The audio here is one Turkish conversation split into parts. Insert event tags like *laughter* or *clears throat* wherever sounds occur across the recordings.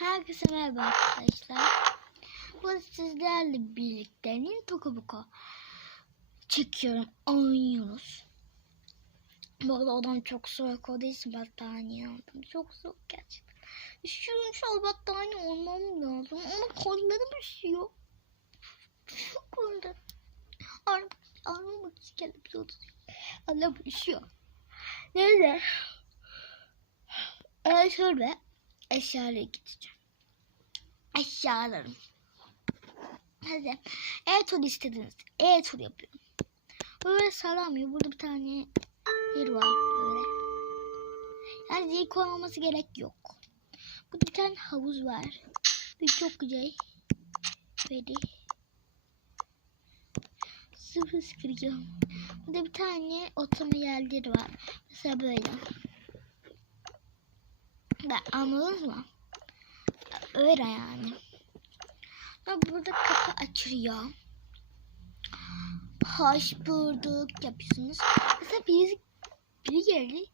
Herkese merhaba arkadaşlar. Bu sizlerle birlikte Nintendo Buko çekiyorum. Oynuyoruz. Bu arada odam çok soğuk olduğu için battaniye aldım. Çok soğuk gerçekten. Üşüyorum şu an battaniye olmam lazım. Ama kollarım üşüyor. Çok kollarım. Araba, araba gelip Allah üşüyor. Neyse. Ee, şöyle eşyalara gideceğim. Eşyalarım. Hadi. E-tur istediniz. E-tur yapıyorum. Böyle saramıyor. Burada bir tane yer var böyle. Yani zil koymaması gerek yok. Burada bir tane havuz var. Bir çok güzel. Böyle. Sıfır sıfır. Burada bir tane oturma yerleri var. Mesela böyle. Ben anladınız mı? Öyle yani. Ha, burada kapı açılıyor. Hoş bulduk yapıyorsunuz. Mesela biri, biri geldi.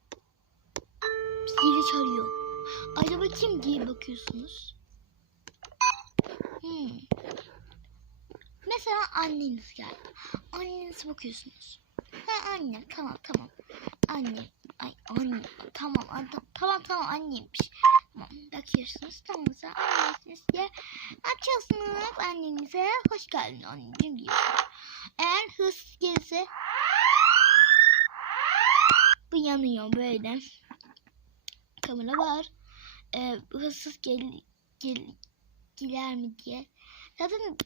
Zili çalıyor. Acaba kim diye bakıyorsunuz. Hmm. Mesela anneniz geldi. Annenize bakıyorsunuz. Ha anne tamam tamam. Anne. Ay anne. Tamam anne. Tamam tamam anneymiş. Tamam bakıyorsunuz. Sen annesiniz diye açıyorsunuz annenize. Hoş geldin anneciğim diyorsunuz. Eğer hırs gelirse bu yanıyor böyle. Kamera var. Ee, hırsız gel, gel, gelir mi diye. Zaten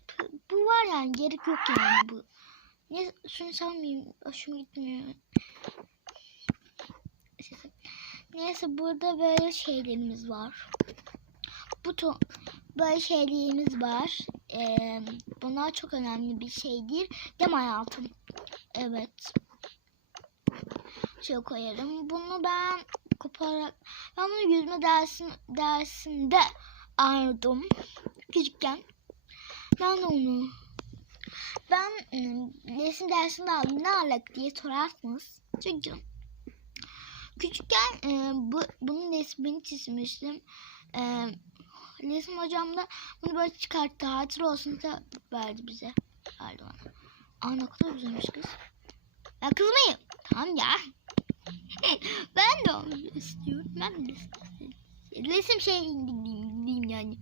bu var yani gerek yok yani bu. Ne şunu salmayayım. Hoşuma gitmiyor. Neyse burada böyle şeylerimiz var. Bu to böyle şeylerimiz var. Ee, bunlar çok önemli bir şeydir. Değil mi hayatım? Evet. Şöyle koyarım. Bunu ben koparak ben bunu yüzme dersin, dersinde aldım. Küçükken. Ben de onu ben ıı, resim dersinde aldım. Ne alak diye sorarsınız. Çünkü küçükken e, bu, bunun resmini çizmiştim. E, resim hocam da bunu böyle çıkarttı. Hatır olsun da verdi bize. Verdi bana. Aa ne kadar güzelmiş kız. Ya kızmayayım. Tamam ya. *laughs* ben de onu istiyorum. Ben de istiyorum. Resim şey diyeyim yani.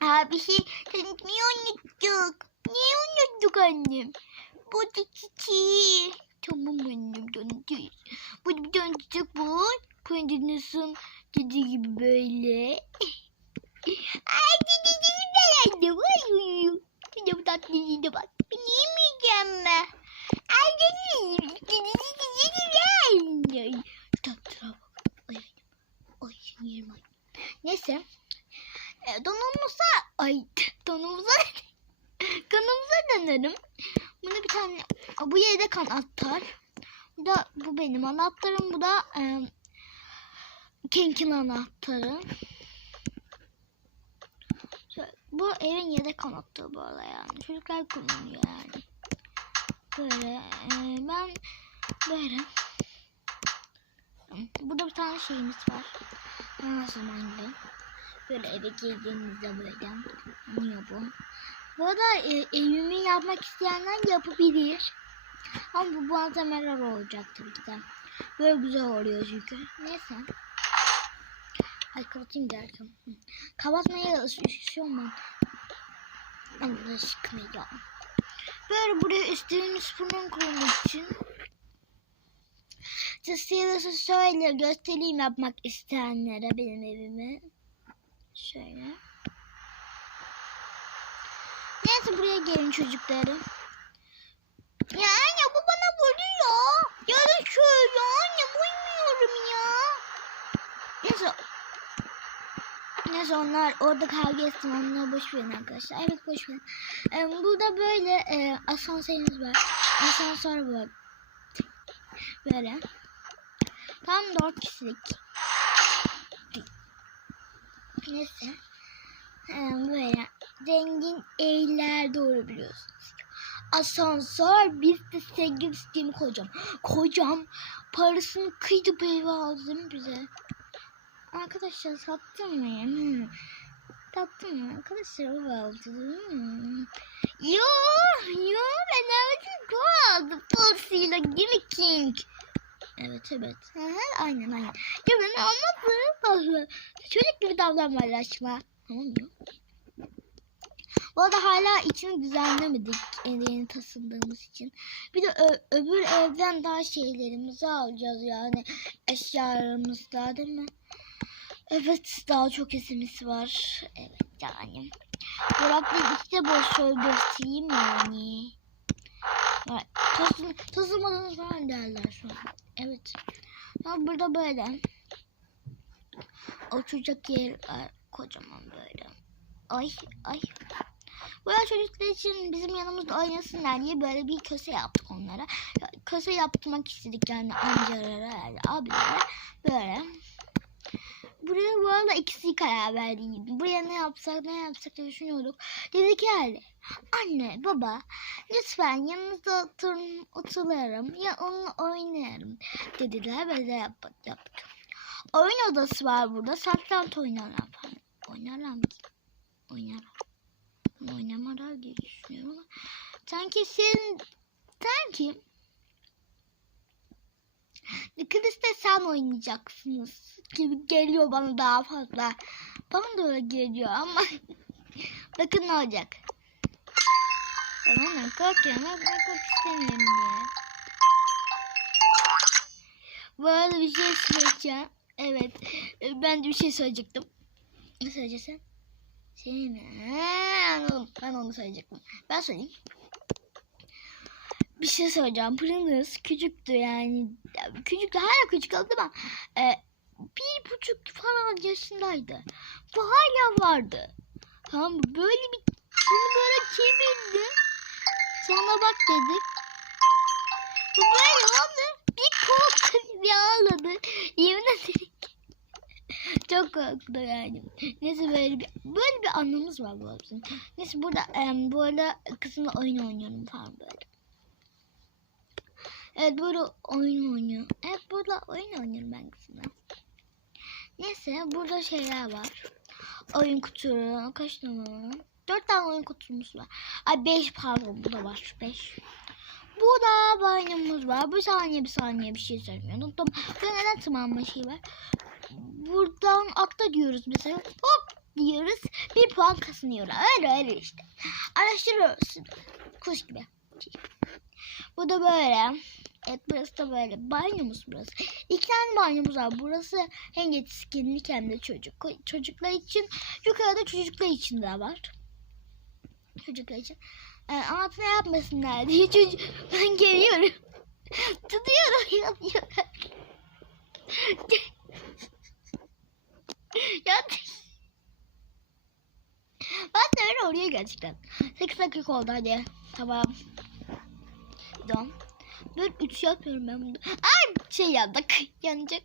Abi şey tanıtmayı unuttuk. Niye unuttuk annem? Bu da çiçeği. Tamam annem tanıtıyoruz. Bu bir çiçek var. Penceresin dediği gibi böyle. Ay dediğim ben annem. Ay uyuyor. Bir de bu tatlıyı da bak. Ben yemeyeceğim mi? Ay dediğim. Dediğim dediğim. Ay. Tatlıya bak. Ay. Ay yerim ay. Neyse. E, donumuza ay donumuza *laughs* kanımıza dönerim. Bunu bir tane bu yedek anahtar. Bu da bu benim anahtarım. Bu da e, Kenk'in anahtarı. Bu evin yedek anahtarı bu arada yani. Çocuklar kullanıyor yani. Böyle e, ben böyle. Burada bir tane şeyimiz var. Her zaman gibi. Böyle eve girdiğimizde böyle. Niye bu? Bu arada e, evimi yapmak isteyenler yapabilir. Ama bu malzemeler olacak tabii ki de. Böyle güzel oluyor çünkü. Neyse. Hadi kapatayım derken. Kapatmaya üşüyorum ben. Ben burada çıkmayacağım. Böyle buraya üstünün fırın koymak için. Size şöyle göstereyim yapmak isteyenlere benim evimi. Şöyle. Neyse buraya gelin çocuklarım. Ya anne bu bana vuruyor. Ya da şöyle anne bilmiyorum ya. Neyse. Neyse onlar orada kavga etsin onları boş verin arkadaşlar. Evet boş verin. Ee, burada böyle e, asansörümüz var. Asansör var. Böyle. Tam dört kişilik. Neyse. Ee, böyle zengin evler doğru biliyorsunuz. Asansör biz de sevgili sistemi koyacağım. Koyacağım. Parasını kıydı bu eve aldım bize. arkadaşlar sattım mı? Sattım mı arkadaşlar o aldı. Hmm. Yo yo ben aldım o aldım. Pulsuyla King. Evet evet. Hı hı, aynen aynen. Ya ben anladım. Çocuk gibi davranmalaşma. Tamam mı? Bu arada hala içini düzenlemedik evini taşındığımız için. Bir de öbür evden daha şeylerimizi alacağız yani eşyalarımız daha değil mi? Evet daha çok esimiz var. Evet yani. Burak'la işte boş şöyle göstereyim yani. Tosun, tosunmadınız falan derler şu an. Evet. Ha, burada böyle. Oturacak yer var. Kocaman böyle. Ay ay. Böyle çocuklar için bizim yanımızda oynasınlar diye böyle bir köse yaptık onlara. Köse yaptırmak istedik yani amcalara, abilere. Böyle. Buraya bu arada ikisi karar verdi. Buraya ne yapsak ne yapsak diye düşünüyorduk. Dedik yani anne baba lütfen yanınızda oturun, oturalım ya onunla oynayalım dediler ve de yap, yaptık. Oyun odası var burada. Satranç falan. Oynarlar mı? Oynarlar. Oynamalar diye düşünüyorum sanki sen sanki Niklas'ta sen oynayacaksınız gibi geliyor bana daha fazla. Bana da öyle geliyor ama *laughs* bakın ne olacak. Ben hemen korkuyorum ama ben kork istemiyorum diye. Bu arada bir şey söyleyeceğim. Evet. e, Ben de bir şey söyleyecektim. Ne söyleyeceksin? He, anladım. Ben onu söyleyecektim. Ben söyleyeyim. Bir şey söyleyeceğim. Pringles küçüktü yani. Ya, Küçüktü. Hala küçük oldu ama e, bir buçuk falan yaşındaydı. Bu hala vardı. Tamam? Böyle bir bunu böyle çevirdi. Sonra bak dedik. Bu böyle oldu. Bir korktu bir ağladı. Yemin ederim. Çok korktu yani. Neyse böyle bir böyle bir anlamız var bu bizim. Neyse burada em, bu arada kızımla oyun oynuyorum falan böyle. Evet burada oyun oynuyor. Evet burada oyun oynuyorum ben kızımla. Neyse burada şeyler var. Oyun kutuları kaç numara? Dört tane oyun kutumuz var. Ay beş pardon bu da var. Beş. Burada baynamız var. Bir saniye bir saniye bir şey söylemiyorum. Unuttum. Burada neden tırmanma şey var? Buradan atla diyoruz mesela. Hop diyoruz. Bir puan kazanıyorlar. Öyle öyle işte. Araştırıyoruz. Kuş gibi. Bu da böyle. Evet burası da böyle. Banyomuz burası. İki tane banyomuz var. Burası hem yetişkinlik hem de çocuk. Çocuklar için yukarıda çocuklar için de var. Çocuklar için. Ee, altına yapmasınlar diye çocuk. Ben geliyorum. *laughs* Tutuyorum. Yapıyorum. Ya ben de öyle oraya gerçekten. 8 dakika oldu hadi. Tamam. Tamam. Ben 3 yapıyorum ben bunu. Ay şey yandık. Yanacak.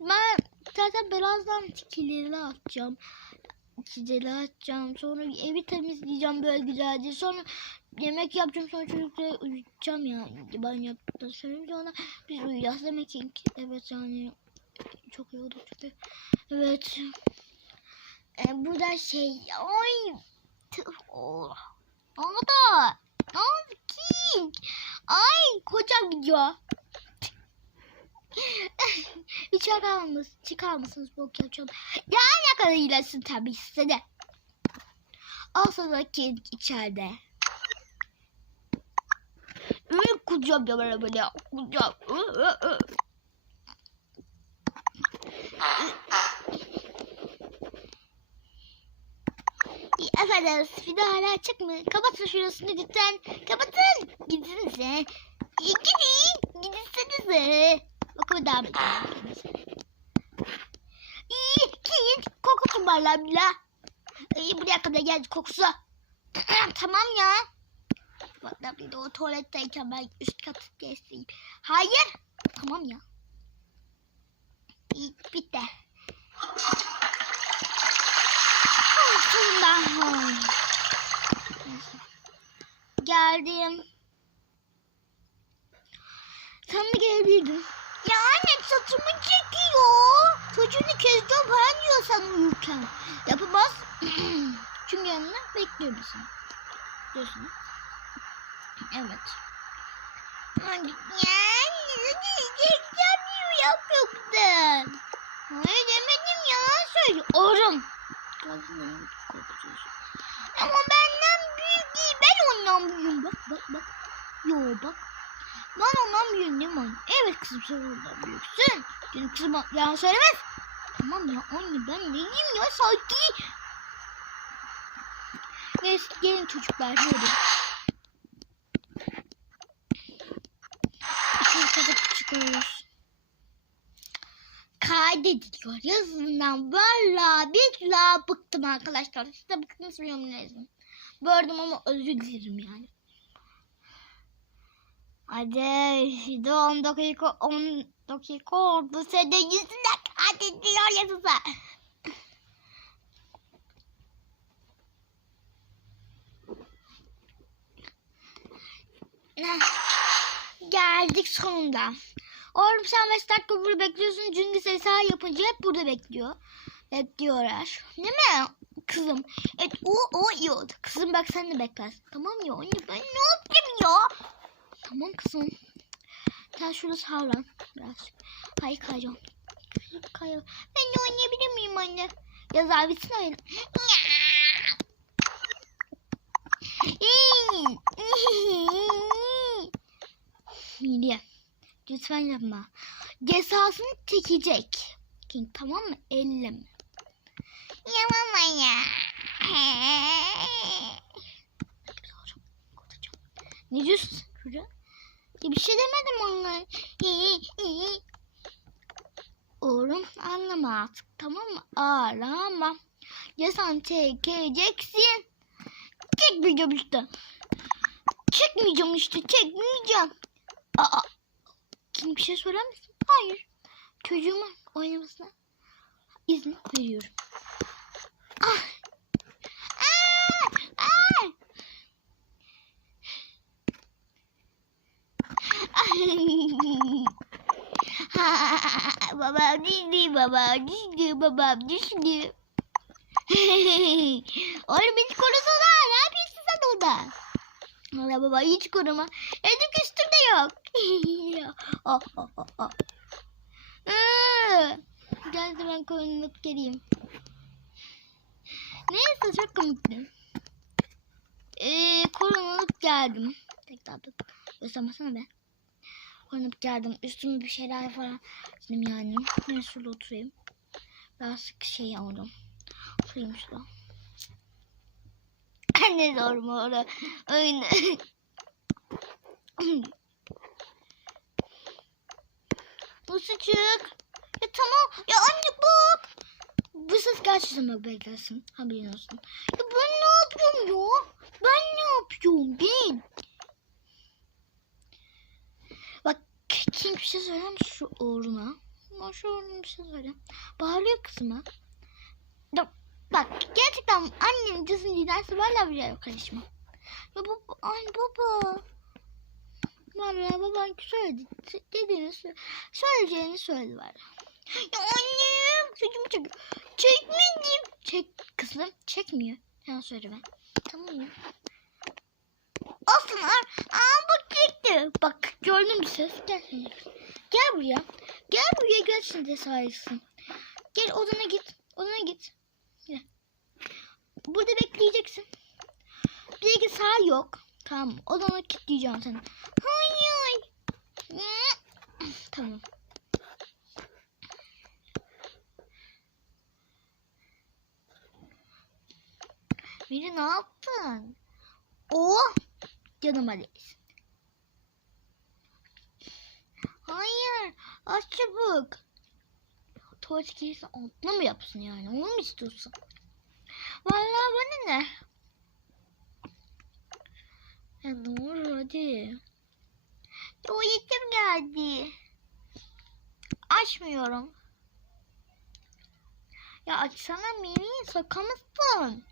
Ben zaten birazdan tikileri atacağım. Çiçeği atacağım. Sonra evi temizleyeceğim böyle güzelce. Sonra yemek yapacağım. Sonra çocukları uyutacağım ya. Ben yaptıktan sonra biz uyuyacağız demek ki. Evet yani çok oldu çünkü. Evet. E, bu da şey. Ay. Tüh, Oh. Ana. Ana King. Ay koca video. *laughs* Bir çıkar mısınız? Çıkar mısınız bu yapacağım. Ya ne kadar iyileşsin tabii size de. Al sana King içeride. Kucağım ya böyle böyle. Kucağım. Efendim video hala açık mı? Kapatın şurasını lütfen. Kapatın. Gidin size. Gidin. Gidinsenize. Okuma devam. İyi. Kiyin. Koku kumarlar bile. İyi buraya kadar geldi kokusu. *clears throat* tamam ya. Bak bir de o tuvaletteyken ben üst katı gezeyim. Hayır. Tamam ya. Bitti. Sonunda. Neyse. Geldim. Sen de gelebilirdin. Ya anne saçımı çekiyor. Çocuğunu kezden sen uyurken yapamaz. *clears throat* Çünkü yanına bekliyor musun? Diyorsun. Evet. Ya diyecektim diyor yapıyordun. Hayır demedim yalan söylüyorum. Kadının korkutuyorsun. Ama benden büyük değil. Ben ondan büyüğüm. Bak bak bak. Yo bak. Ben ondan büyüğüm değil mi? Evet kızım sen ondan büyüksün. Benim kızım yalan söylemez. Tamam ya anne ben neyim ya sanki. Neyse gelin çocuklar hadi. Kaydediliyor. Yazından valla billahi bıktım arkadaşlar. Siz de bıktınız bilmiyorum lazım. Böldüm ama özür dilerim yani. Hadi şimdi 10 dakika 10 dakika oldu. Sen de yüzüne kaydediliyor yazısı. Geldik sonunda. Oğlum sen 5 dakika burada bekliyorsun çünkü sesler yapınca hep burada bekliyor. Bekliyorlar. Değil mi kızım? Evet o o iyi oldu. Kızım bak sen de beklersin. Tamam ya anne ben ne yapayım ya? Tamam kızım. Sen şurada sağlan birazcık. Hayır kayacağım. Kayacağım. Ben de oynayabilir miyim anne? Yazar bitsin oyun. Mine. Lütfen yapma. Cezasını çekecek. King tamam mı? Elleme. Yapama ya. Ne diyorsun şurada? Ya bir şey demedim onlar. Oğlum anlama artık tamam mı? Ağlama. Cezanı çekeceksin. Çekmeyeceğim işte. Çekmeyeceğim işte çekmeyeceğim. Aa, kim bir şey söyler misin? Hayır. Çocuğumun oynamasına izin veriyorum. Ah. Ah. Ah. Ah. *laughs* babam düştü, babam düştü, babam düştü. *laughs* Oğlum beni korusana. Ne yapıyorsun sen orada? Baba hiç koruma. Edik üstümde yok. oh, oh, oh, oh. Gel de ben korunup geleyim. Neyse çok komikti. Ee, korunup geldim. Tekrar dur. Göstermesene be. Korunup geldim. Üstüme bir şeyler falan. Dedim yani. Ben şurada oturayım. Biraz şey aldım. Oturayım şurada. *laughs* Ne zor mu orada? Oyun. *laughs* Nasıl çık? Ya tamam. Ya anne bak. Bu ses gerçekten bak beklersin. Haberin olsun. Ya ben ne yapıyorum ya? Ben ne yapıyorum ben? Bak kim bir şey söyler mi şu oğluna? Ama şu oğluna bir şey söyle. Bağırıyor kızıma. Bak gerçekten annem cızın liderse valla bir yere karışma. Ya baba, ay baba. Valla baban söyledi. Dediğini sö- söyleyeceğini söyledi valla. Ya annem çocuğumu çek. Çekmedim. Çek kızım çekmiyor. Sen söyleme. Tamam mı? Olsun. Aa bak çekti. Bak gördün mü ses? Gel. Gel buraya. Gel buraya gel şimdi sayesın. Gel odana git. Odana git. Burada bekleyeceksin. Bir de sağ yok. Tamam. Odana kilitleyeceğim seni. Hayır. *laughs* Tamam. Beni ne yaptın? Oh. Canıma değsin. Hayır. Aç çabuk. Tuvalet kirisi altına mı yapsın yani? Onu mu istiyorsun? Vallahi bana ne? Ya doğru hadi. Tuvaletim geldi. Açmıyorum. Ya açsana Mimi saka mısın?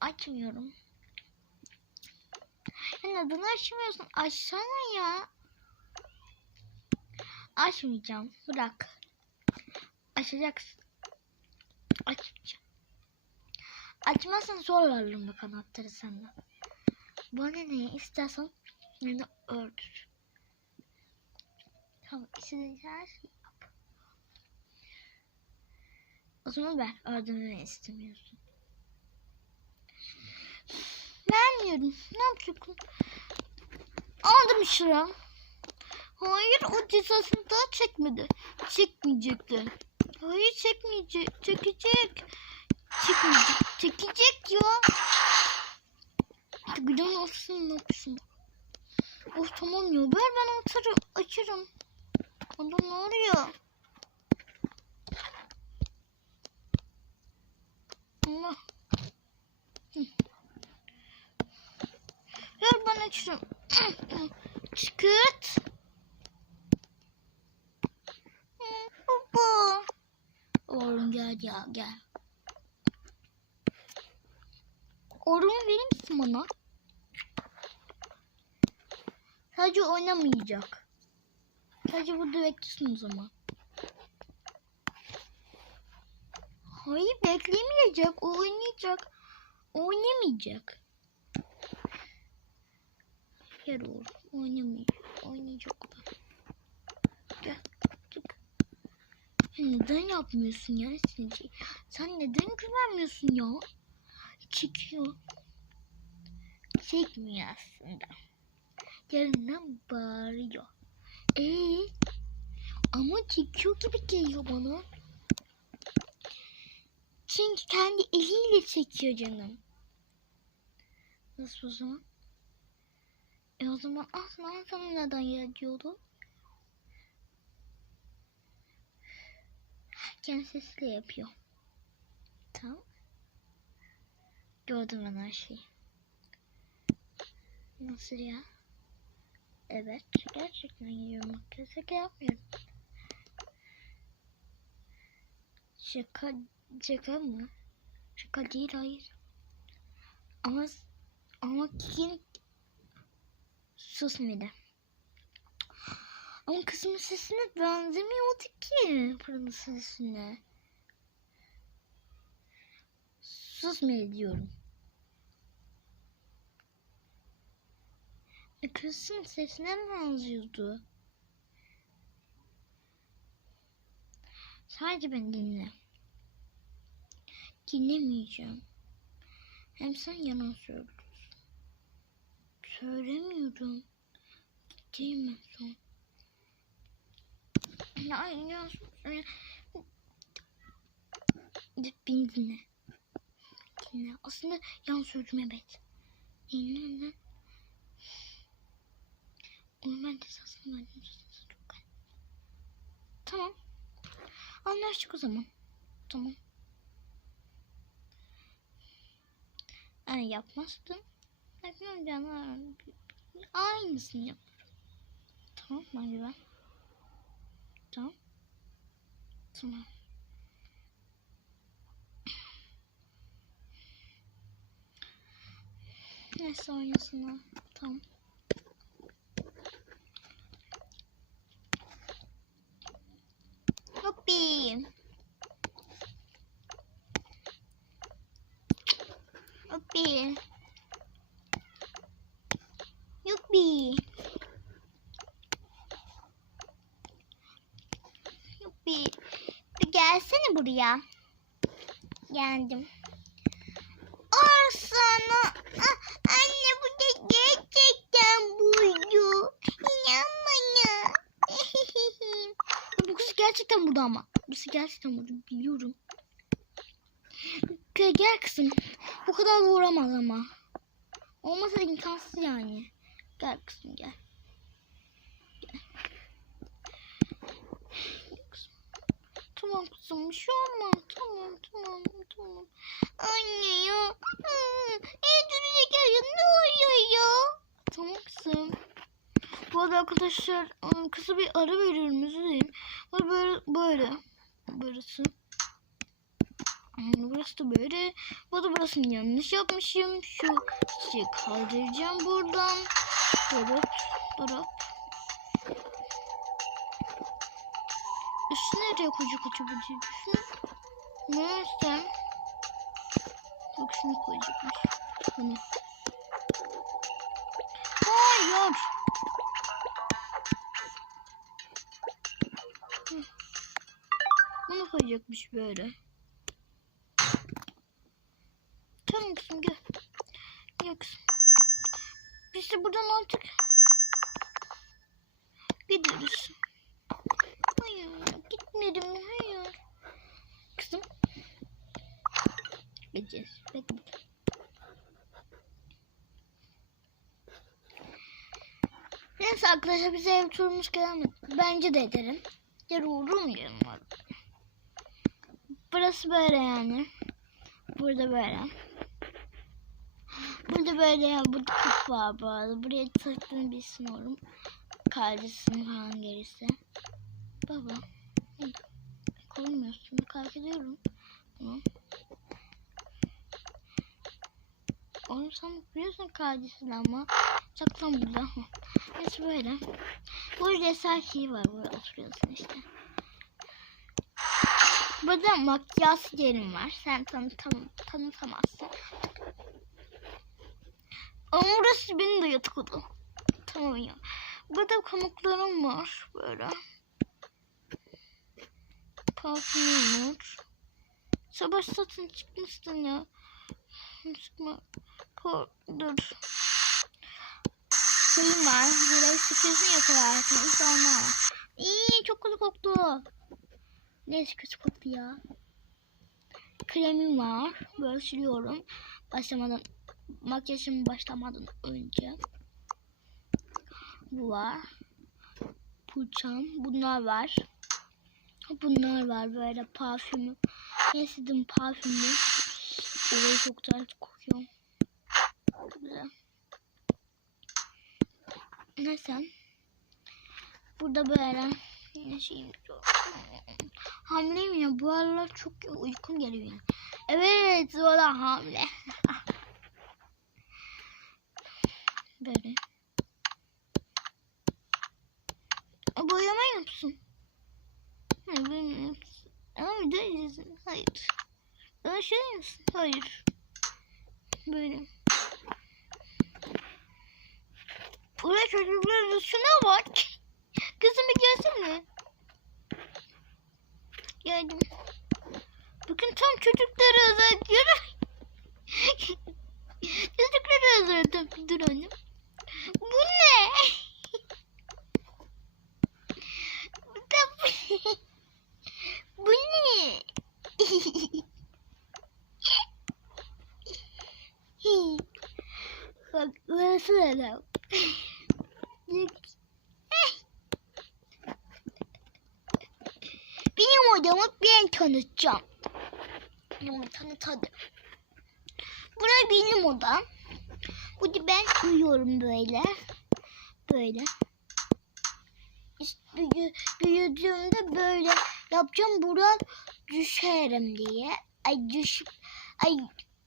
Açmıyorum. Ya neden açmıyorsun? Açsana ya. Açmayacağım. Bırak. Açacaksın. Açmazsan sonra alırım bak anahtarı senden. Bana ne istersen beni öldür. Tamam istediğin her şeyi yap. O zaman ver öldürmeni istemiyorsun. Vermiyorum. Ne yapacaksın? Aldım şura. Hayır o cezasını daha çekmedi. Çekmeyecekti. Hayır çekmeyecek. Çekecek. Çekmeyecek. Çekecek ya. Giden olsun yapsın? Oh tamam ya ver ben atarım açarım. Onda ne oluyor? Allah. Ver ben açarım. *clears throat* Çıkırt. Baba. Oğlum gel ya gel. Orumu verir misin bana? Sadece oynamayacak. Sadece burada beklesin o zaman. Hayır beklemeyecek. O oynayacak. O oynamayacak. Gel oğlum. Oynamayacak. Oynayacak o da. Gel. Çık. Neden yapmıyorsun ya Sinci? Sen neden güvenmiyorsun ya? Çekiyor. Çekmiyor aslında. Yanından bağırıyor. Ee, ama çekiyor gibi geliyor bana. Çünkü kendi eliyle çekiyor canım. Nasıl o zaman? E o zaman asla sana neden yazıyordu? Kendi sesiyle yapıyor. Tamam. Gördüm ben her şeyi. Nasıl ya? Evet, gerçekten yiyorum. Şaka yapmıyorum. Şaka, şaka mı? Şaka değil, hayır. Ama, ama kim susmadı. Ama kızımın sesine benzemiyordu ki fırının sesine. Susmadı diyorum. Kızın sesine benziyordu? Sadece ben dinle. Dinlemeyeceğim. Hem sen yalan söylüyorsun. Söylemiyorum. Gideyim ben son. Ya, ya. Beni dinle. Dinle. Aslında yan söylüyorum evet. Dinle lan. Onu ben de sasını verdim. Sasını çok güzel. Tamam. Anlaştık o zaman. Tamam. Yani yapmazdım. Yapmam canım. Aynısını yaparım. Tamam hadi ben. Tamam. Tamam. Neyse oynasın ha. Tamam. Hoppi. Hoppi. Yuppi. Yuppi. Bir gelsene buraya. Geldim. Arsana. Ah, anne bu da gerçekten buydu. İnan bana. bu kız gerçekten burada ama. Bu kız gerçekten burada biliyorum. Gel, kızım. Bu kadar da uğramaz ama. Olmasa imkansız yani. Gel kızım gel. Tamam kızım bir şey olmaz. Tamam tamam tamam. Anne ya. Endürü'ye gel ya. Ne oluyor ya? Tamam kızım. Bu arada arkadaşlar kısa bir ara veriyorum özür dilerim. Bu böyle böyle. Burası. Hmm, Burası da böyle. Bu da burasını yanlış yapmışım. Şu çiçeği kaldıracağım buradan. Durup durup. Üstü nereye koyacak acaba diye düşünüyorum. Neyse. Bak şunu koyacakmış. Bunu. Hayır. Bunu koyacakmış böyle. Tamam kızım gel. Gel. Biz de buradan artık gidiyoruz. Hayır gitmedim hayır. Kızım. Gideceğiz. Bekle. Neyse arkadaşlar bize ev turumuz gelmedi. Bence de ederim. Olur mu yanıma? Burası böyle yani. Burada böyle. Burada böyle ya. Burada kup var bu arada. Buraya taktığını bilsin oğlum. Kardeşim falan gerisi. Baba. Hı. Koymuyorsun. Kalk ediyorum. Bunu. Oğlum sen biliyorsun kardeşin ama. Saklan burada. *laughs* Neyse böyle. Burada eser var. Burada oturuyorsun işte. Burada makyaj yerim var. Sen tanıtam tanıtamazsın. Ama burası benim de yatak odam. Tamam ya. Burada pamuklarım var. Böyle. Parfümüm var. Sabah satın çıkmıştın ya. Çıkma. Ko- Dur. Suyum var. Böyle sıkıyorsun ya onlar var. İyi çok kötü koktu. Neyse kötü koktu ya. Kremim var. Böyle sürüyorum. Başlamadan makyajım başlamadan önce. Bu var. Fırçam. Bunlar var. Bunlar var böyle parfümü. Ne istedim parfümü. Orayı çok güzel kokuyor. Güzel. Neyse. Burada böyle şeyim yok. Hamileyim ya bu aralar çok uykum geliyor yani. Evet o da hamile. *laughs* böyle. Boyama yapsın. Hayır boyama yapsın. Ama bir de izin. Hayır. Daha şey yapsın. Hayır. Böyle. Buraya çocukların şuna bak. Kızım bir görsene. Geldim. Bugün tam çocukları özel yürü. *laughs* çocukları özel dur annem. Bu ne? Bu da ne? Bak burası öyle. Benim odamı ben tanıtacağım. Onu tanıtadım. Burası benim odam. Burada ben uyuyorum böyle. Böyle. Büyü, büyüdüğümde böyle yapacağım. Burada düşerim diye. Ay düş, ay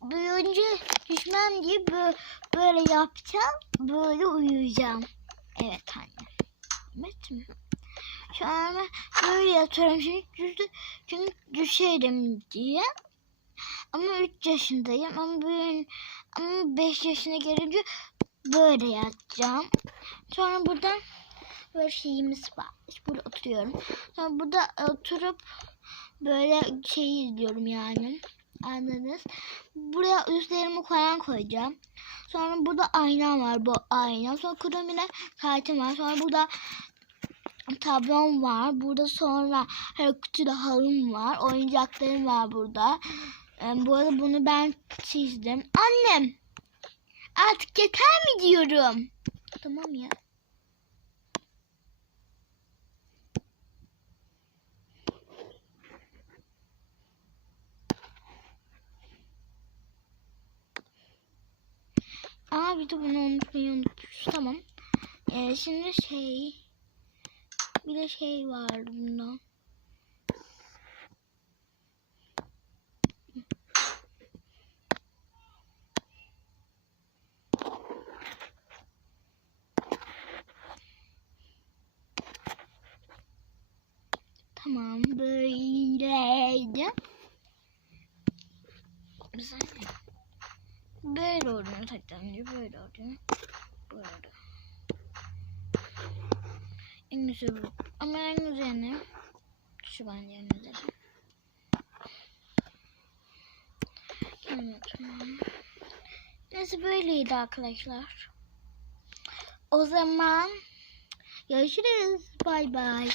büyüyünce düşmem diye böyle, böyle yapacağım. Böyle uyuyacağım. Evet anne. Evet mi? Şu an böyle yatıyorum çünkü, düştü, çünkü düşerim diye. Ama 3 yaşındayım ama böyle ama 5 yaşına gelince böyle yatacağım. Sonra burada böyle şeyimiz var. İşte burada oturuyorum. Sonra burada oturup böyle şey izliyorum yani. Anladınız? Buraya üstlerimi falan koyacağım. Sonra burada aynam var. Bu ayna. Sonra kurumine saatim var. Sonra burada tablom var. Burada sonra her kutuda halım var. Oyuncaklarım var burada. Ee, bu arada bunu ben çizdim. Annem artık yeter mi diyorum. Tamam ya. Aa bir de bunu unutmayı unutmuşuz. Tamam. Ee, şimdi şey bir de şey var bunda. Tamam böyleydi. Güzel. böyle oluyor saklanınca böyle oluyor. Böyle oluyor. Bu. Ama en güzeli şu bence en. Gelin bakalım. Neyse böyleydi arkadaşlar. O zaman görüşürüz. Bay bay.